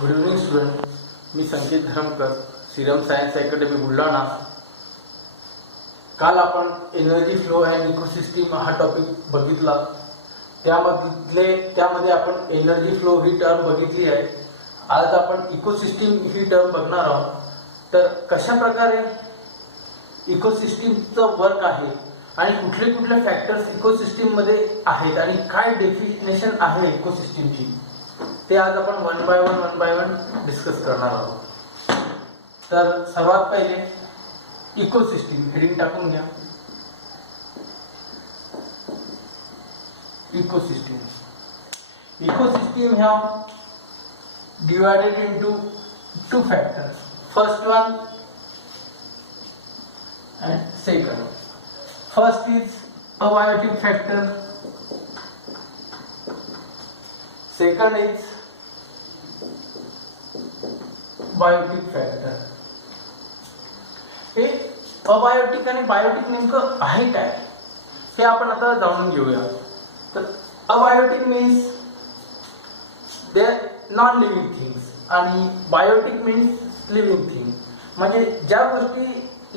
Good evening student. मी Sanket Dharamkar, Siram science academy Buldhana. काल आपण एनर्जी फ्लो अँड इकोसिस्टीम हा टॉपिक बघितला. त्यामध्ये आपण एनर्जी फ्लो ही टर्म बघितली आहे. आज आपण इकोसिस्टीम ही टर्म बघणार आहोत. तर कशा प्रकारे इकोसिस्टीमचं वर्क आहे आणि कुठले कुठले फॅक्टर्स इकोसिस्टीम मध्ये आहेत आणि काय डेफिनेशन आहे इकोसिस्टीमची, ते आज आपण वन बाय वन डिस्कस करणार आहोत. तर सर्वात पहिले इकोसिस्टीम हेडिंग टाकून घ्या. Ecosystem have divided into two factors, first one and second. First is abiotic factor, second is biotic factor. हे अबायोटिक आणि बायोटिक नेमकं आहे काय हे आपण आता जाणून घेऊया. तर abiotic means they are non living things आणि बायोटिक मीन्स लिव्हिंग थिंग. म्हणजे ज्या गोष्टी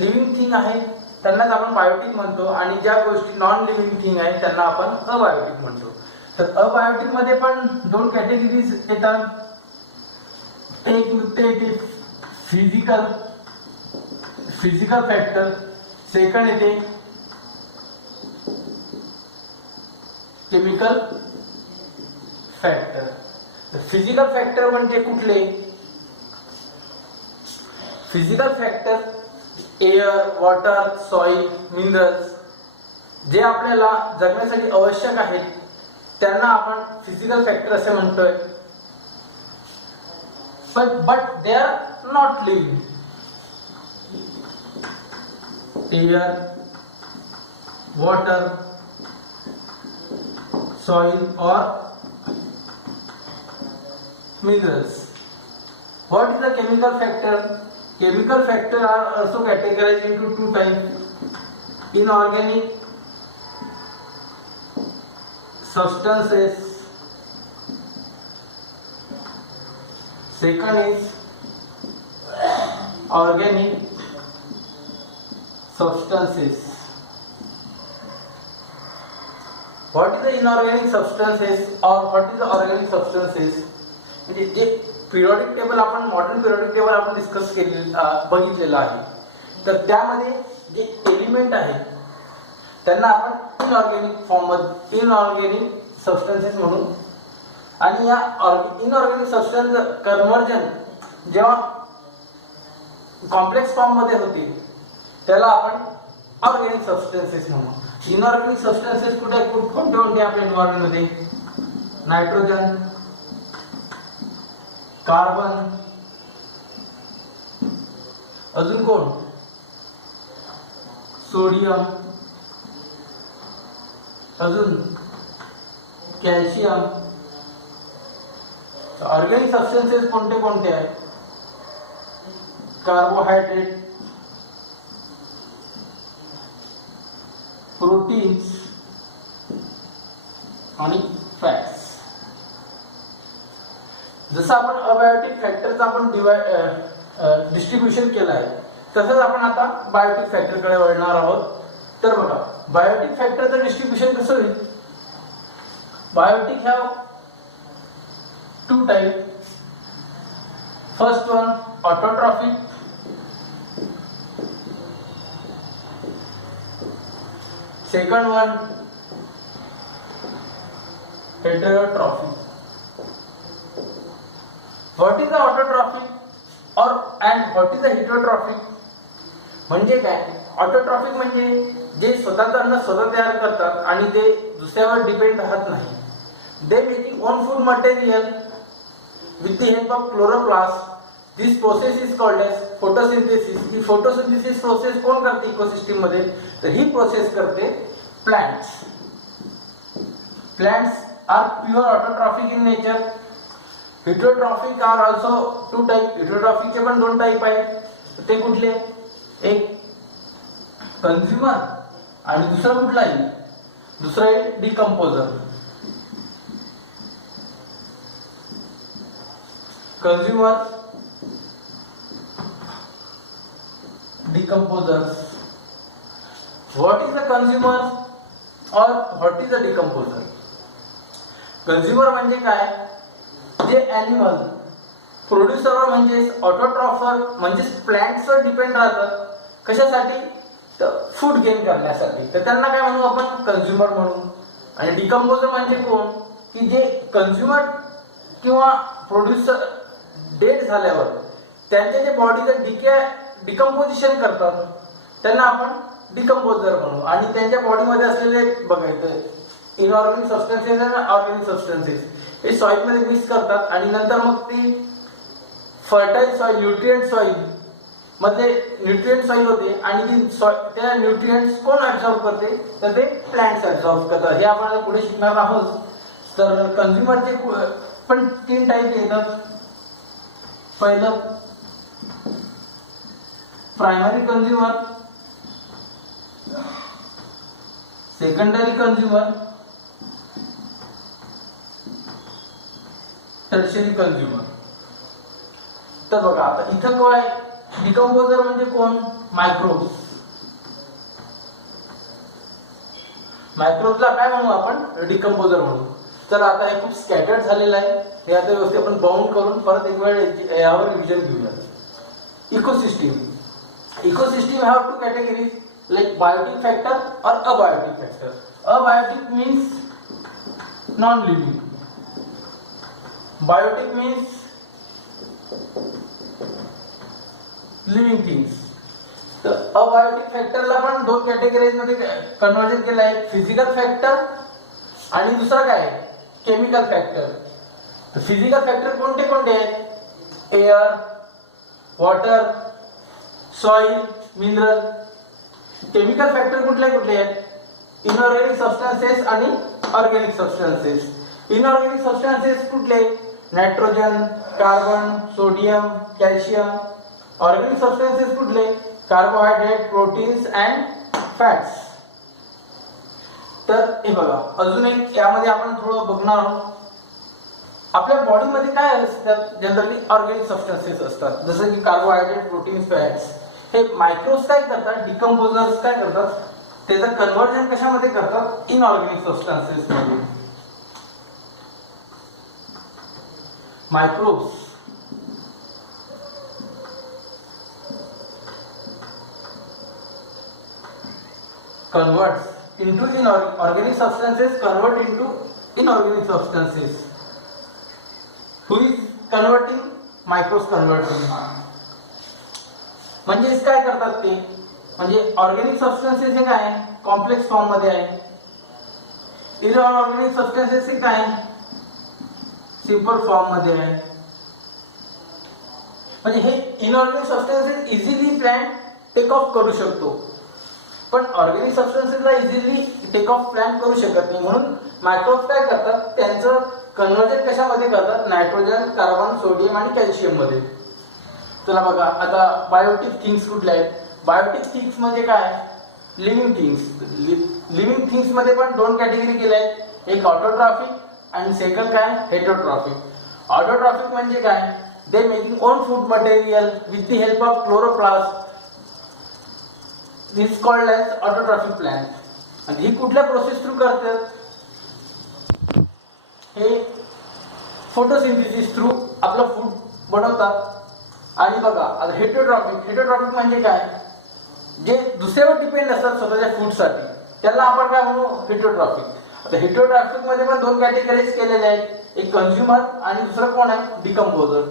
लिव्हिंग थिंग आहेत त्यांनाच आपण बायोटिक म्हणतो आणि ज्या गोष्टी नॉन लिव्हिंग थिंग आहेत त्यांना आपण अबायोटिक म्हणतो. तर अबायोटिक मध्ये पण दोन कॅटेगरीज येतात. एक येते फिजिकल फॅक्टर, सेकंड येते केमिकल फॅक्टर. फिजिकल फॅक्टर म्हणजे कुठले? Physical factor air, water, soil, minerals जे आपल्याला जगण्यासाठी आवश्यक आहेत त्यांना आपण फिजिकल फॅक्टर असे म्हणतोय. but they are not living. Air, water, soil or minerals. What is the chemical factor? Chemical factor are also categorized into two types: inorganic substances, second is organic substances. What is the inorganic substances or what is the organic substances? म्हणजे जे periodic table आपण modern periodic table आपण discuss बघितलेलं आहे. तर त्यामध्ये जे element आहेत त्यांना आपण इनऑर्गॅनिक सबस्टन्सेस म्हणू. आणि या इनऑर्गॅनिक सबस्टन्स कन्व्हर्जन जेव्हा कॉम्प्लेक्स फॉर्म मध्ये होते त्याला आपण ऑर्गॅनिक सबस्टन्सेस म्हणू. इनऑर्गॅनिक सबस्टन्सेस कोणते आपल्या एन्व्हायरमेंट मध्ये? नायट्रोजन, कार्बन, अजून कोण? सोडियम, अजून कॅल्शियम. ऑर्गॅनिक सबस्टन्सेस कोणते कोणते आहेत? कार्बोहायड्रेट, प्रोटीन्स आणि फॅट्स. जसं आपण अबायोटिक फॅक्टरचं आपण डिस्ट्रीब्युशन केलं आहे तसंच आपण आता बायोटिक फॅक्टरकडे वळणार आहोत. तर बघा, बायोटिक फॅक्टरचं डिस्ट्रीब्युशन कसं होईल? Biotic have two types. First one autotrophic, second one heterotrophic. What is the autotrophic or and what is the heterotrophic? म्हणजे काय? ऑटोट्रॉफिक म्हणजे जे स्वतःचं अन्न स्वतः तयार करतात आणि ते दुसऱ्यावर डिपेंड राहत नाही. They making own food material with the help of chloroplast. This process is called as photosynthesis. He photosynthesis process कोण करते इकोसिस्टीम मध्ये? तर ही प्रोसेस करते plants. Plants are pure autotrophic in nature. Heterotrophic are also two type. Heterotrophic चे पण दोन type आहेत. ते कुठले? एक कंझ्युमर आणि दुसरा कुठलाही? दुसरा आहे decomposer. consumer, decomposers. What is the consumer or what is the decomposer? Consumer म्हणजे काय, जे ॲनिमल प्रोड्युसर म्हणजे ऑटोट्रॉफर म्हणजे प्लांट्सवर डिपेंड राहतात, कशासाठी तर फूड गेन करण्यासाठी, तर त्यांना काय म्हणू आपण कंझ्युमर म्हणू. आणि डिकम्पोजर म्हणजे कोण, की जे कंझ्युमर किंवा प्रोड्युसर डेड झाल्यावर त्यांच्या जे बॉडीचं डिकम्पोजिशन करतात त्यांना आपण डिकम्पोजर म्हणू. आणि त्यांच्या बॉडीमध्ये असलेले बघायचं इनऑर्गॅनिक सबस्टन्सेस आणि ऑर्गॅनिक सबस्टन्सेस हे सॉइल मध्ये मिक्स करतात आणि नंतर मग ती फर्टाईल सॉइल, न्यूट्रिएंट सॉइल मधले न्यूट्रिएंट सॉइल होते आणि ती त्या न्यूट्रिएंट्स कोण ऍब्सॉर्ब करते, तर ते प्लांट्स ऍब्सॉर्ब करतात. हे आपण पुढे शिकणार आहोत. तर कंझ्युमरचे पण 3 टाईप येतात. पहिलं primary consumer, secondary consumer, tertiary consumer. तर बघा आता इथं काय, डिकम्पोजर म्हणजे कोण, मायक्रोब्स. मायक्रोब्सला काय म्हणू आपण, डिकम्पोजर म्हणू. तर आता हे खूप स्कॅटर्ड झालेलं आहे, हे आता व्यवस्थित आपण बाउंड करून परत एक वेळ यावर रिव्हिजन घेऊया. Ecosystem. Ecosystem have 2 categories like biotic factor or abiotic factor. Abiotic means non-living. Biotic means living things. तर abiotic factor ला पण 2 कॅटेगरीज मध्ये कन्वर्जन केलं आहे, फिजिकल फॅक्टर आणि दुसरा काय केमिकल फॅक्टर. तर फिजिकल फॅक्टर कोणते कोणते आहेत, air, water, soil, mineral. Chemical factor कुठले कुठले आहेत, इनऑर्गॅनिक सबस्टन्सेस आणि ऑर्गॅनिक सबस्टन्सेस. इनऑर्गॅनिक सबस्टन्सेस कुठले, nitrogen, carbon, sodium, calcium. Organic substances कुठले, कार्बोहायड्रेट, प्रोटीन्स अँड फॅट्स. तर हे बघा अजून एक यामध्ये आपण थोडं बघणार आहोत. आपल्या बॉडीमध्ये काय असतात, जनरली ऑर्गॅनिक सबस्टन्सेस असतात, जसं की कार्बोहायड्रेट, प्रोटीन्स, फॅट्स. हे मायक्रोब्स काय करतात, डिकम्पोजर्स काय करतात, त्याचं कन्वर्जन कशामध्ये करतात, इनऑर्गॅनिक सबस्टन्सेस मध्ये. Microbes converts into organic substances, convert into inorganic substances. Who is converting? Microbes converting. म्हणजे काय करतात ते, म्हणजे ऑर्गॅनिक सबस्टन्सेस हे काय कॉम्प्लेक्स फॉर्म मध्ये आहे, इनऑर्गॅनिक सबस्टन्सेस हे काय सिंपल फॉर्म मध्ये आहे. म्हणजे हे inorganic substances easily plant take off करू शकतो, पण ऑर्गॅनिक सबस्टन्सेसला इझिली टेक ऑफ प्लांट करू शकत नाही. म्हणून मायक्रोब्स काय करतात, त्यांचं कन्वर्जन कशामध्ये करतात, नायट्रोजन, कार्बन, सोडियम आणि कॅल्शियम मध्ये. चला बघा आता बायोटिक थिंग्स कुठल्या आहेत. बायोटिक थिंग्स म्हणजे काय, लिव्हिंग थिंग्स. लिव्हिंग थिंग्स मध्ये पण 2 कॅटेगरी केल्या आहेत, एक ऑटोट्रॉफिक आणि सेकंड काय हेटरोट्रॉफिक. ऑटोट्रॉफिक म्हणजे काय, they making own food material with the help of chloroplast, is called as autotrophic plant. आणि ही कुठल्या प्रोसेस थ्रू करतात, हे फोटोसिंथेसिस थ्रू आपलं फूड बनवतात. आणि बघा आता हेटरोट्रॉफिक. हेटरोट्रॉफिक म्हणजे काय, जे दुसऱ्यावर डिपेंड असतात स्वतःच्या फूडसाठी, त्याला आपण काय म्हणू, हेटरोट्रॉफिक. आता हेटरोट्रॉफिक मध्ये पण 2 कॅटेगरीज केलेल्या आहेत, एक कंझ्युमर आणि दुसरं कोण आहे, डिकम्पोजर.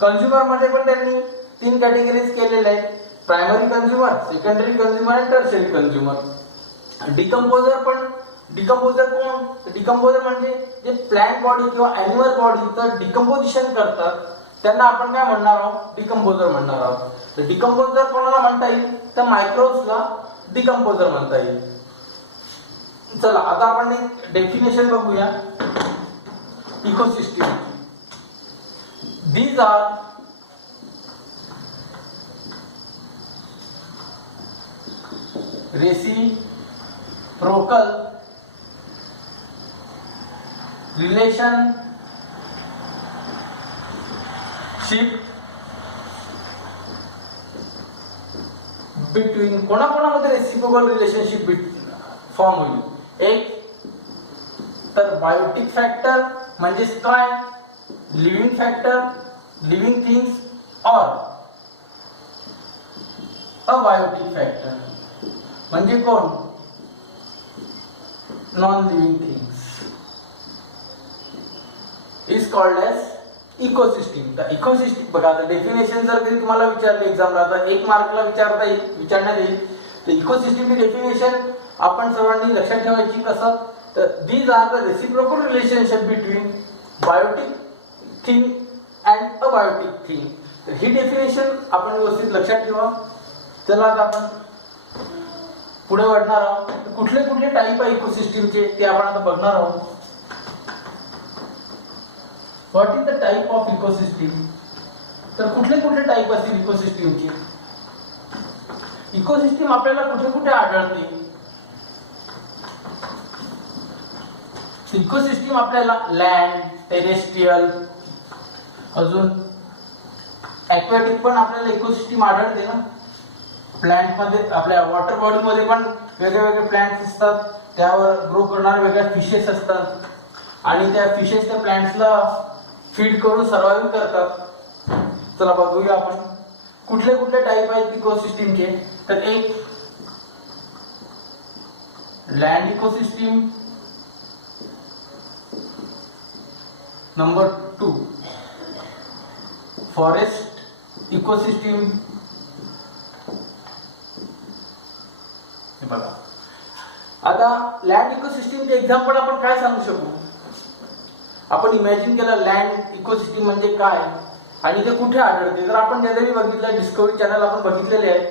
कंझ्युमर मध्ये पण त्यांनी 3 कॅटेगरीज केलेल्या आहेत, प्रायमरी कंझ्युमर, सेकंडरी कंझ्युमर आणि टर्शरी कंझ्युमर. डिकम्पोजर पण, डिकम्पोजर कोण, डिकम्पोजर म्हणजे जे प्लांट बॉडी किंवा ॲनिमल बॉडीचं डिकम्पोजिशन करतात त्यांना आपण काय म्हणणार आहोत, डिकम्पोजर म्हणणार आहोत. तर डिकम्पोजर कोणाला म्हणता येईल, तर मायक्रोब्सला डिकम्पोजर म्हणता येईल. चला आता आपण एक डेफिनेशन बघूया. Ecosystem, these are reciprocal relation between कोणाकोणामध्ये रेसिप्रोकल रिलेशनशिप फॉर्म होईल. एक तर बायोटिक फॅक्टर म्हणजेच काय, लिव्हिंग फॅक्टर, लिव्हिंग थिंग्स और अबायोटिक फॅक्टर म्हणजे कोण, non living things is called as ecosystem. तर इकोसिस्टीम बघा, आता डेफिनेशन जर कधी तुम्हाला विचारले एक्झामला तर 1 मार्कला विचारण्यात येईल. तर इकोसिस्टीमची डेफिनेशन आपण सर्वांनी लक्षात ठेवायची. कसं, तर these are the reciprocal relationship between biotic thing and abiotic thing. तर ही डेफिनेशन आपण व्यवस्थित लक्षात ठेवा. चला आता आपण पुढे वाढणार आहोत. कुठले कुठले टाईप आहे इकोसिस्टीमचे ते आपण आता बघणार आहोत. What is the type of ecosystem. तर कुठले कुठले टाइप असतील इकोसिस्टीमचे. इकोसिस्टीम आपल्याला कुठे कुठे आढळते. इकोसिस्टीम आपल्याला लँड, टेरेस्ट्रियल, अजून ॲक्वॅटिक पण आपल्याला इकोसिस्टीम आढळते ना. प्लांट मध्ये आपल्या वॉटर बॉडी मध्ये पण वेगळे वेगळे प्लांट्स असतात, त्यावर ग्रो करणारे वेगळ्या फिशेस असतात आणि त्या फिशेस त्या प्लांट्सला फीड करून सर्वाइव्ह करतात. चला बघूया आपण कुठले कुठले टाइप आहेत इकोसिस्टीमचे. तर एक land ecosystem, number 2 forest ecosystem. बघा, आता लँड इकोसिस्टीमचे एक्झाम्पल आपण काय सांगू शकू. आपण इमॅजिन केलं लँड इकोसिस्टीम म्हणजे काय आणि ते कुठे आढळते. तर आपण ज्यावेळी बघितलं डिस्कवरी चॅनल आपण बघितलेले आहे.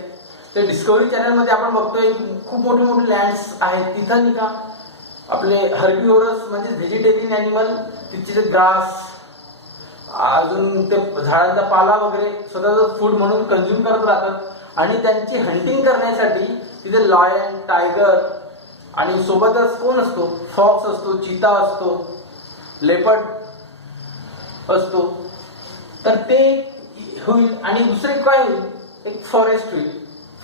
तर डिस्कवरी चॅनल मध्ये आपण बघतोय खूप मोठे मोठे लँड्स आहेत. तिथं नाही का आपले हर्बिव्होरस म्हणजे व्हेजिटेरियन ॲनिमल तिथे ग्रास, अजून ते झाडांचा पाला वगैरे स्वतःचं फूड म्हणून कंझ्युम करत राहतात आणि त्यांची हंटिंग करण्यासाठी तिथे लॉयन, टायगर आणि सोबतच कोण असतो, फॉक्स असतो, चिता असतो, लेपर्ड असतो. तर ते होईल. आणि दुसरे काय होईल, एक फॉरेस्ट होईल,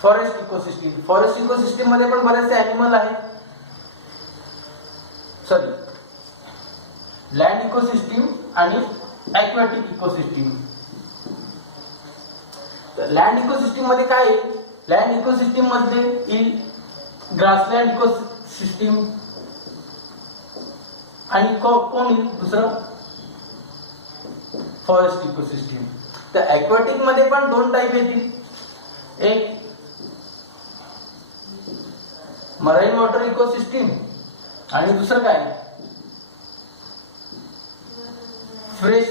फॉरेस्ट इकोसिस्टीम. फॉरेस्ट इकोसिस्टीम मध्ये पण बरेचसे ॲनिमल आहेत. सॉरी, लँड इकोसिस्टीम आणि ॲक्वॅटिक इकोसिस्टीम. तर लँड इकोसिस्टीम मध्ये काय आहे, लँड इकोसिस्टीम मध्ये येईल ग्रासलँड इकोसिस्टीम आणि कोण येईल दुसरं, फॉरेस्ट इकोसिस्टीम. तर ॲक्वॅटिक मध्ये पण 2 टाईप येतील. एक मराईन वॉटर इकोसिस्टीम आणि दुसरं काय, फ्रेश